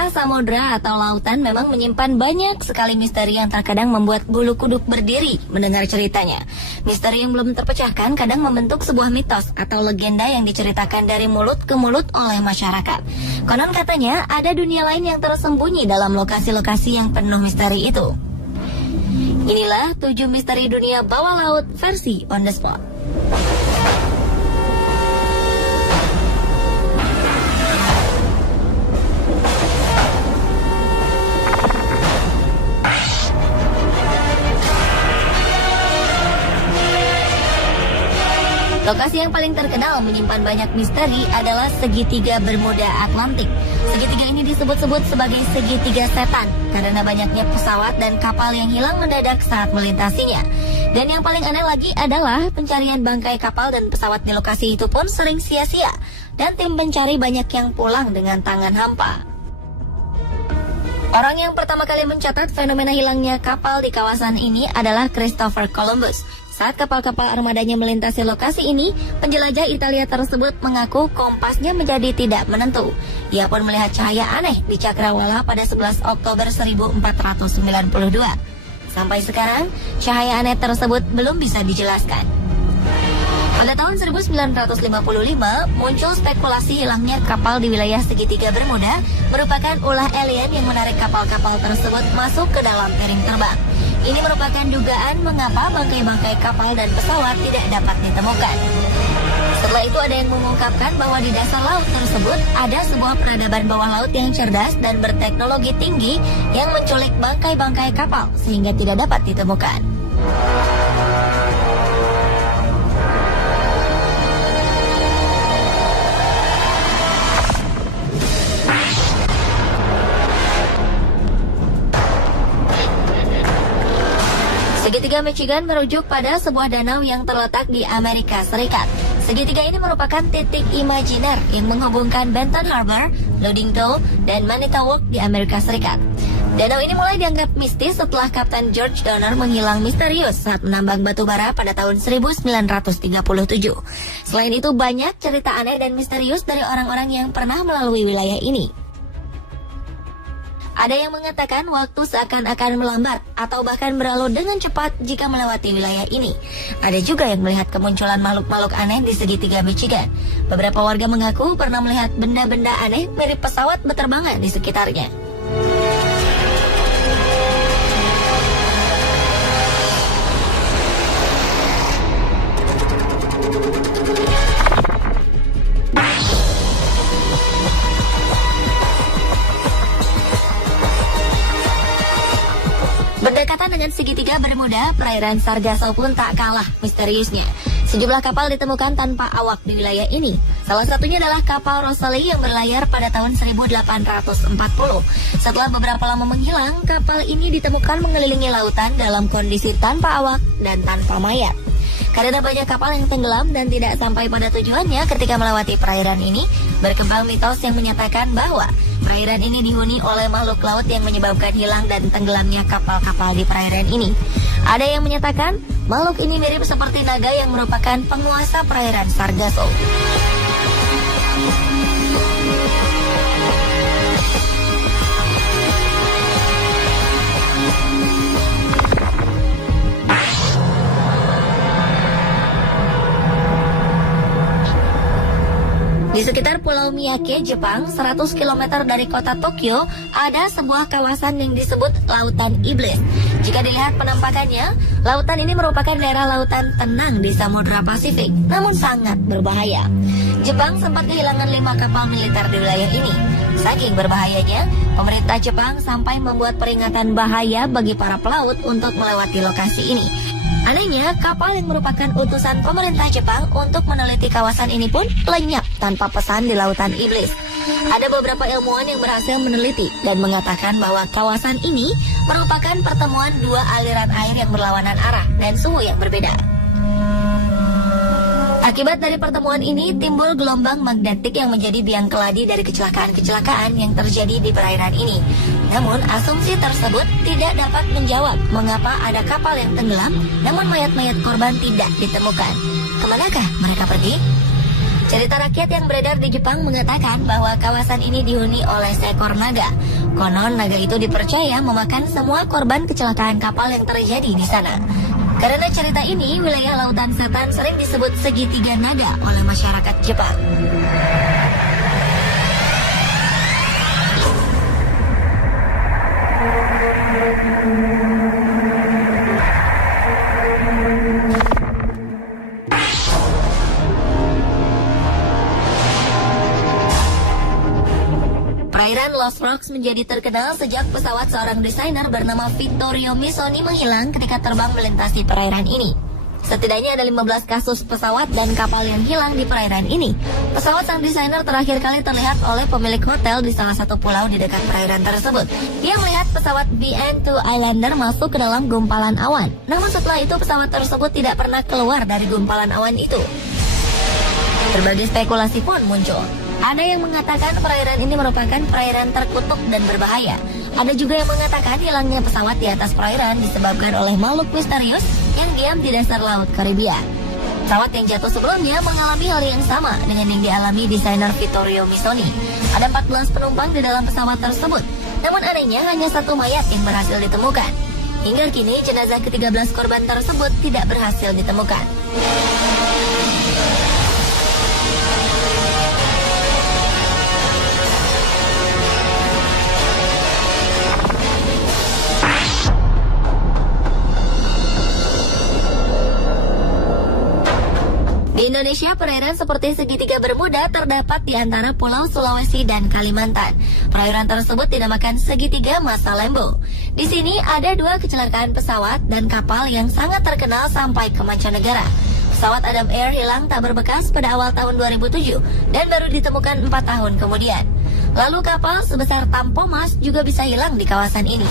Pemirsa, samudra atau lautan memang menyimpan banyak sekali misteri yang terkadang membuat bulu kuduk berdiri mendengar ceritanya. Misteri yang belum terpecahkan kadang membentuk sebuah mitos atau legenda yang diceritakan dari mulut ke mulut oleh masyarakat. Konon katanya ada dunia lain yang tersembunyi dalam lokasi-lokasi yang penuh misteri itu. Inilah 7 misteri dunia bawah laut versi On The Spot. Lokasi yang paling terkenal menyimpan banyak misteri adalah segitiga Bermuda Atlantik. Segitiga ini disebut-sebut sebagai segitiga setan karena banyaknya pesawat dan kapal yang hilang mendadak saat melintasinya. Dan yang paling aneh lagi adalah pencarian bangkai kapal dan pesawat di lokasi itu pun sering sia-sia dan tim pencari banyak yang pulang dengan tangan hampa. Orang yang pertama kali mencatat fenomena hilangnya kapal di kawasan ini adalah Christopher Columbus. Saat kapal-kapal armadanya melintasi lokasi ini, penjelajah Italia tersebut mengaku kompasnya menjadi tidak menentu. Ia pun melihat cahaya aneh di cakrawala pada 11 Oktober 1492. Sampai sekarang, cahaya aneh tersebut belum bisa dijelaskan. Pada tahun 1955, muncul spekulasi hilangnya kapal di wilayah segitiga Bermuda merupakan ulah alien yang menarik kapal-kapal tersebut masuk ke dalam piring terbang. Ini merupakan dugaan mengapa bangkai-bangkai kapal dan pesawat tidak dapat ditemukan. Setelah itu ada yang mengungkapkan bahwa di dasar laut tersebut ada sebuah peradaban bawah laut yang cerdas dan berteknologi tinggi yang menculik bangkai-bangkai kapal sehingga tidak dapat ditemukan. Segitiga Michigan merujuk pada sebuah danau yang terletak di Amerika Serikat. Segitiga ini merupakan titik imajiner yang menghubungkan Benton Harbor, Ludington, dan Manitowoc di Amerika Serikat. Danau ini mulai dianggap mistis setelah Kapten George Donner menghilang misterius saat menambang batu bara pada tahun 1937. Selain itu, banyak cerita aneh dan misterius dari orang-orang yang pernah melalui wilayah ini. Ada yang mengatakan waktu seakan-akan melambat atau bahkan berlalu dengan cepat jika melewati wilayah ini. Ada juga yang melihat kemunculan makhluk-makhluk aneh di segitiga Michigan. Beberapa warga mengaku pernah melihat benda-benda aneh mirip pesawat berterbangan di sekitarnya. Berdekatan dengan segitiga Bermuda, perairan Sargasso pun tak kalah misteriusnya. Sejumlah kapal ditemukan tanpa awak di wilayah ini. Salah satunya adalah kapal Rosalie yang berlayar pada tahun 1840. Setelah beberapa lama menghilang, kapal ini ditemukan mengelilingi lautan dalam kondisi tanpa awak dan tanpa mayat. Karena banyak kapal yang tenggelam dan tidak sampai pada tujuannya ketika melewati perairan ini, berkembang mitos yang menyatakan bahwa perairan ini dihuni oleh makhluk laut yang menyebabkan hilang dan tenggelamnya kapal-kapal di perairan ini. Ada yang menyatakan makhluk ini mirip seperti naga yang merupakan penguasa perairan Sargasso. Di sekitar Pulau Miyake, Jepang, 100 km dari kota Tokyo, ada sebuah kawasan yang disebut Lautan Iblis. Jika dilihat penampakannya, lautan ini merupakan daerah lautan tenang di Samudra Pasifik, namun sangat berbahaya. Jepang sempat kehilangan 5 kapal militer di wilayah ini. Saking berbahayanya, pemerintah Jepang sampai membuat peringatan bahaya bagi para pelaut untuk melewati lokasi ini. Anehnya, kapal yang merupakan utusan pemerintah Jepang untuk meneliti kawasan ini pun lenyap tanpa pesan di Lautan Iblis. Ada beberapa ilmuwan yang berhasil meneliti dan mengatakan bahwa kawasan ini merupakan pertemuan 2 aliran air yang berlawanan arah dan suhu yang berbeda. Akibat dari pertemuan ini, timbul gelombang magnetik yang menjadi biang keladi dari kecelakaan-kecelakaan yang terjadi di perairan ini. Namun, asumsi tersebut tidak dapat menjawab mengapa ada kapal yang tenggelam, namun mayat-mayat korban tidak ditemukan. Kemanakah mereka pergi? Cerita rakyat yang beredar di Jepang mengatakan bahwa kawasan ini dihuni oleh seekor naga. Konon naga itu dipercaya memakan semua korban kecelakaan kapal yang terjadi di sana. Karena cerita ini, wilayah Lautan Setan sering disebut segitiga naga oleh masyarakat Jepang. Perairan Lost Rocks menjadi terkenal sejak pesawat seorang desainer bernama Vittorio Missoni menghilang ketika terbang melintasi perairan ini. Setidaknya ada 15 kasus pesawat dan kapal yang hilang di perairan ini. Pesawat sang desainer terakhir kali terlihat oleh pemilik hotel di salah satu pulau di dekat perairan tersebut. Dia melihat pesawat BN2 Islander masuk ke dalam gumpalan awan. Namun setelah itu pesawat tersebut tidak pernah keluar dari gumpalan awan itu. Berbagai spekulasi pun muncul. Ada yang mengatakan perairan ini merupakan perairan terkutuk dan berbahaya. Ada juga yang mengatakan hilangnya pesawat di atas perairan disebabkan oleh makhluk misterius yang diam di dasar laut Karibia. Pesawat yang jatuh sebelumnya mengalami hal yang sama dengan yang dialami desainer Vittorio Missoni. Ada 14 penumpang di dalam pesawat tersebut. Namun anehnya hanya satu mayat yang berhasil ditemukan. Hingga kini jenazah ke-13 korban tersebut tidak berhasil ditemukan. Di Indonesia, perairan seperti segitiga Bermuda terdapat di antara Pulau Sulawesi dan Kalimantan. Perairan tersebut dinamakan segitiga Masa Lembo. Di sini ada 2 kecelakaan pesawat dan kapal yang sangat terkenal sampai ke mancanegara. Pesawat Adam Air hilang tak berbekas pada awal tahun 2007 dan baru ditemukan 4 tahun kemudian. Lalu kapal sebesar Tampomas juga bisa hilang di kawasan ini.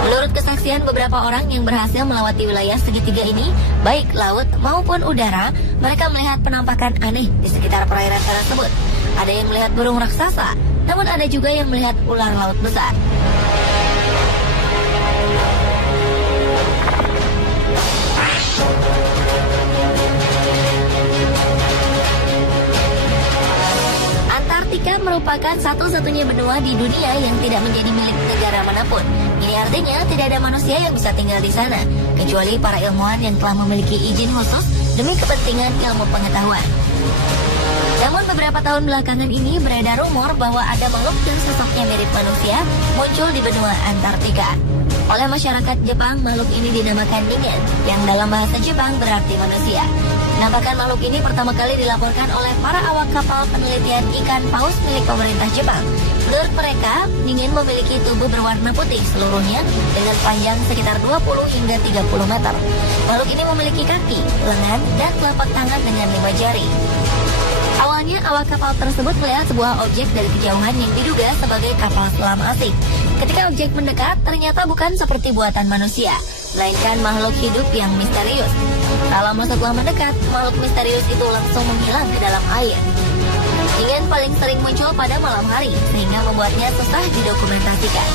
Menurut kesaksian beberapa orang yang berhasil melewati wilayah segitiga ini, baik laut maupun udara, mereka melihat penampakan aneh di sekitar perairan tersebut. Ada yang melihat burung raksasa, namun ada juga yang melihat ular laut besar. Antartika merupakan satu-satunya benua di dunia yang tidak menjadi milik negara manapun. Ini artinya tidak ada manusia yang bisa tinggal di sana, kecuali para ilmuwan yang telah memiliki izin khusus demi kepentingan ilmu pengetahuan. Namun beberapa tahun belakangan ini beredar rumor bahwa ada makhluk yang sosoknya mirip manusia muncul di benua Antartika. Oleh masyarakat Jepang, makhluk ini dinamakan Ningen, yang dalam bahasa Jepang berarti manusia. Penampakan makhluk ini pertama kali dilaporkan oleh para awak kapal penelitian ikan paus milik pemerintah Jepang. Menurut mereka, Ningen memiliki tubuh berwarna putih seluruhnya dengan panjang sekitar 20 hingga 30 meter. Makhluk ini memiliki kaki, lengan, dan telapak tangan dengan 5 jari. Awalnya, awak kapal tersebut melihat sebuah objek dari kejauhan yang diduga sebagai kapal selam asing. Ketika objek mendekat, ternyata bukan seperti buatan manusia, melainkan makhluk hidup yang misterius. Tak lama setelah mendekat, makhluk misterius itu langsung menghilang ke dalam air. Ningen paling sering muncul pada malam hari, sehingga membuatnya susah didokumentasikan.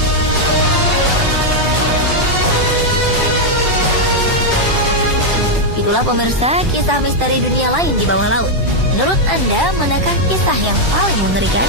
Itulah pemirsa kisah misteri dunia lain di bawah laut. Menurut Anda, manakah kisah yang paling mengerikan?